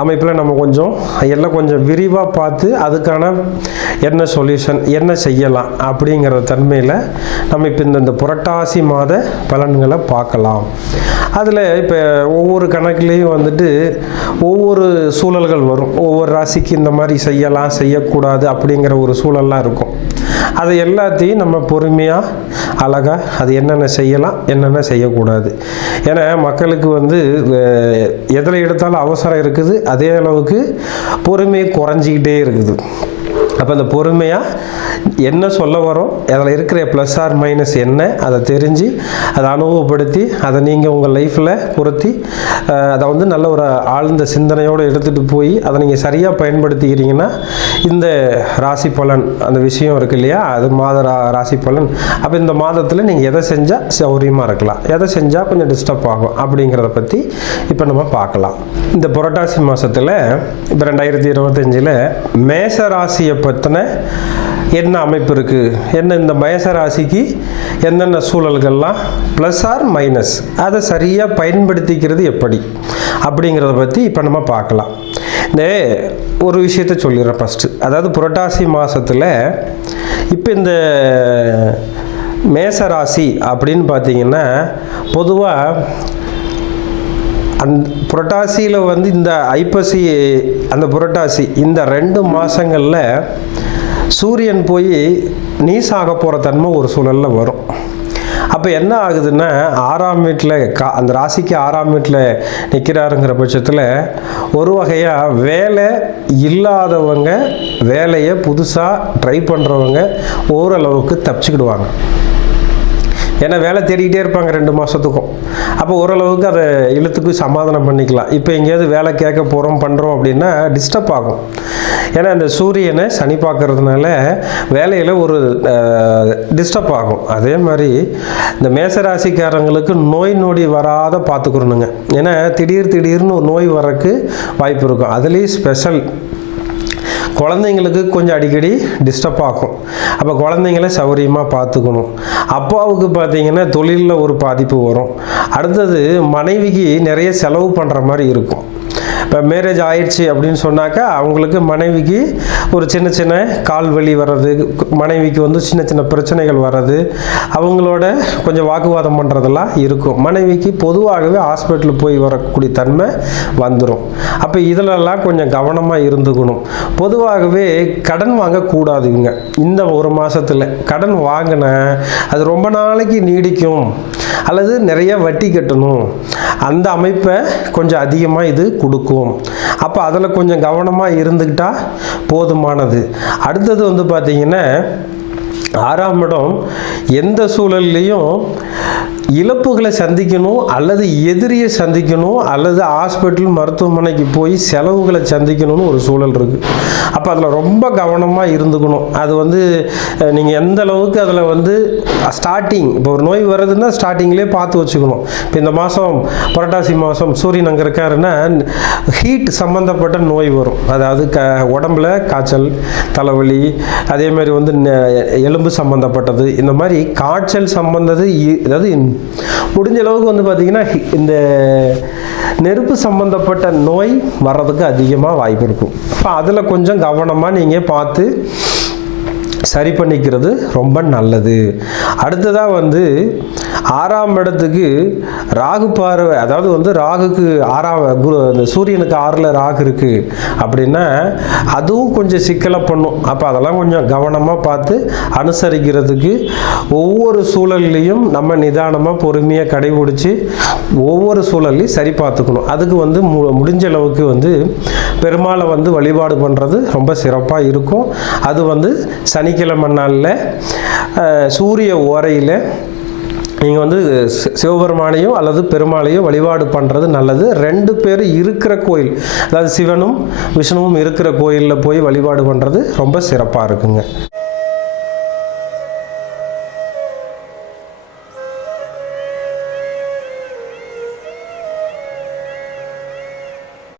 அமைப்பில் நம்ம கொஞ்சம் எல்லாம் கொஞ்சம் விரிவாக பார்த்து அதுக்கான என்ன சொல்யூஷன் என்ன செய்யலாம் அப்படிங்கிற தன்மையில் நம்ம இப்போ இந்த புரட்டாசி மாத பலன்களை பார்க்கலாம். அதில் இப்போ ஒவ்வொரு கணக்குலேயும் வந்துட்டு ஒவ்வொரு சூழல்கள் வரும். ஒவ்வொரு ராசிக்கு இந்த மாதிரி செய்யலாம் செய்யக்கூடாது அப்படிங்கிற ஒரு சூழல்லாம் இருக்கும். அதை எல்லாத்தையும் நம்ம பொறுமையாக அழகாக அது என்னென்ன செய்யலாம் என்னென்ன செய்யக்கூடாது. ஏன்னா மக்களுக்கு வந்து எதில் எடுத்தாலும் அவசரம் இருக்குது அதே அளவுக்கு பொறுமை குறைஞ்சிக்கிட்டே இருக்குது. அப்போ அந்த பொறுமையாக என்ன சொல்ல வரோம்? அதில் இருக்கிற ப்ளஸ் ஆர் மைனஸ் என்ன? அதை தெரிஞ்சு அதை அனுபவப்படுத்தி அதை நீங்கள் உங்கள் லைஃப்பில் பொருத்தி அதை வந்து நல்ல ஒரு ஆழ்ந்த சிந்தனையோடு எடுத்துகிட்டு போய் அதை நீங்கள் சரியாக பயன்படுத்திக்கிறீங்கன்னா இந்த ராசி பலன் அந்த விஷயம் இருக்கு இல்லையா? அது மாத ரா ராசி பலன். அப்போ இந்த மாதத்தில் நீங்கள் எதை செஞ்சால் சௌரியமாக இருக்கலாம். எதை செஞ்சால் கொஞ்சம் டிஸ்டர்ப் ஆகும் அப்படிங்கிறத பற்றி இப்போ நம்ம பார்க்கலாம். இந்த புரட்டாசி மாதத்தில் இப்போ ரெண்டாயிரத்தி இருபத்தஞ்சில் மேச ராசியை பற்றின என்ன அமைப்பு இருக்குது என்ன இந்த மேச ராசிக்கு என்னென்ன சூழல்கள்லாம்? ப்ளஸ் ஆர் மைனஸ் அதை சரியாக பயன்படுத்திக்கிறது எப்படி? அப்படிங்கிறத பற்றி இப்போ நம்ம பார்க்கலாம். இந்த ஒரு விஷயத்த சொல்லிடுறேன் ஃபஸ்ட்டு அதாவது புரட்டாசி மாதத்தில் இப்போ இந்த மேச ராசி அப்படின்னு பார்த்தீங்கன்னா பொதுவாக அந் புரட்டாசியில் வந்து இந்த ஐப்பசி அந்த புரட்டாசி இந்த ரெண்டு மாதங்களில் சூரியன் போய் நீசாக போகிற தன்மை ஒரு சூழலில் வரும். அப்போ என்ன ஆகுதுன்னா ஆறாம் வீட்டில் கா அந்த ராசிக்கு ஆறாம் வீட்டில் நிற்கிறாருங்கிற பட்சத்தில் ஒரு வகையாக வேலை இல்லாதவங்க வேலையை புதுசாக ட்ரை பண்ணுறவங்க ஓரளவுக்கு தப்பிச்சுக்கிடுவாங்க. ஏன்னா வேலை தேடிக்கிட்டே இருப்பாங்க ரெண்டு மாதத்துக்கும் அப்போ ஓரளவுக்கு அதை இழுத்துக்கு சமாதானம் பண்ணிக்கலாம். இப்போ எங்கேயாவது வேலை கேட்க போகிறோம் பண்ணுறோம் அப்படின்னா டிஸ்டர்ப் ஆகும். ஏன்னா இந்த சூரியனை சனி பார்க்கறதுனால வேலையில் ஒரு டிஸ்டர்ப் ஆகும். அதே மாதிரி இந்த மேசராசிக்காரங்களுக்கு நோய் நொடி வராத பார்த்துக்கிறணுங்க ஏன்னா திடீர் திடீர்னு ஒரு நோய் வரக்கு வாய்ப்பு இருக்கும். அதுலேயும் ஸ்பெஷல் குழந்தைங்களுக்கு கொஞ்சம் அடிக்கடி டிஸ்டர்ப் ஆகும். அப்போ குழந்தைங்கள சௌகரியமாக பார்த்துக்கணும். அப்பாவுக்கு பார்த்தீங்கன்னா தொழிலில் ஒரு பாதிப்பு வரும். அடுத்தது மனைவிக்கு நிறைய செலவு பண்ணுற மாதிரி இருக்கும். இப்போ மேரேஜ் ஆயிடுச்சு அப்படின்னு சொன்னாக்கா அவங்களுக்கு மனைவிக்கு ஒரு சின்ன சின்ன கால் வலி வர்றது மனைவிக்கு வந்து சின்ன சின்ன பிரச்சனைகள் வர்றது அவங்களோட கொஞ்சம் வாக்குவாதம் பண்ணுறதெல்லாம் இருக்கும். மனைவிக்கு பொதுவாகவே ஹாஸ்பிட்டல் போய் வரக்கூடிய தன்மை வந்துடும் அப்போ இதிலெல்லாம் கொஞ்சம் கவனமாக இருந்துக்கணும். பொதுவாகவே கடன் வாங்கக்கூடாது இவங்க. இந்த ஒரு மாதத்தில் கடன் வாங்கின அது ரொம்ப நாளைக்கு நீடிக்கும். அல்லது நிறைய வட்டி கட்டணும். அந்த அமைப்பை கொஞ்சம் அதிகமாக இது கொடுக்கும். அப்போ அதில் கொஞ்சம் கவனமாக இருந்துக்கிட்டால் போதுமானது. அடுத்தது வந்து பார்த்திங்கன்னா ஆறாம் இடம் எந்த சூழல்லையும் இழப்புகளை சந்திக்கணும் அல்லது எதிரியை சந்திக்கணும் அல்லது ஹாஸ்பிட்டல் மருத்துவமனைக்கு போய் செலவுகளை சந்திக்கணும்னு ஒரு சூழல் இருக்குது அப்போ அதில் ரொம்ப கவனமாக இருந்துக்கணும். அது வந்து நீங்கள் எந்த அளவுக்கு அதில் வந்து ஸ்டார்டிங் இப்போ ஒரு நோய் வருதுன்னா ஸ்டார்டிங்லேயே பார்த்து வச்சுக்கணும். இப்போ இந்த மாதம் புரட்டாசி மாதம் சூரியன் அங்கே இருக்காருன்னா ஹீட் சம்மந்தப்பட்ட நோய் வரும். அதாவது க உடம்புல காய்ச்சல் தலைவலி அதே மாதிரி வந்து எலும்பு சம்மந்தப்பட்டது இந்த மாதிரி காய்ச்சல் சம்மந்தது இ- அதாவது முடிஞ்ச அளவுக்கு வந்து பார்த்திங்கன்னா இந்த நெருப்பு சம்பந்தப்பட்ட நோய் வர்றதுக்கு அதிகமாக வாய்ப்பு இருக்கும். இப்போ அதில் கொஞ்சம் கவனமாக நீங்கள் பார்த்து சரி பண்ணிக்கிறது ரொம்ப நல்லது. அடுத்ததாக வந்து ஆறாம் இடத்துக்கு ராகு பார்வை அதாவது வந்து ராகுக்கு ஆறாம் குரு இந்த சூரியனுக்கு ஆறில் ராகு இருக்குது அப்படின்னா அதுவும் கொஞ்சம் சிக்கலை பண்ணும். அப்போ அதெல்லாம் கொஞ்சம் கவனமாக பார்த்து அனுசரிக்கிறதுக்கு ஒவ்வொரு சூழல்லையும் நம்ம நிதானமாக பொறுமையாக கடைபிடிச்சி ஒவ்வொரு சூழல்லையும் சரி பார்த்துக்கணும். அதுக்கு வந்து மு முடிஞ்ச அளவுக்கு வந்து பெருமாளை வந்து வழிபாடு பண்ணுறது ரொம்ப சிறப்பாக இருக்கும். அது வந்து சனிக்க நாளில் மண்ணாளில் சூரிய ஓரையில் நீங்கள் வந்து சிவபெருமானையோ அல்லது பெருமாளையோ வழிபாடு பண்ணுறது நல்லது. ரெண்டு பேர் இருக்கிற கோயில் அதாவது சிவனும் விஷ்ணுவும் இருக்கிற கோயிலில் போய் வழிபாடு பண்ணுறது ரொம்ப சிறப்பாக இருக்குங்க.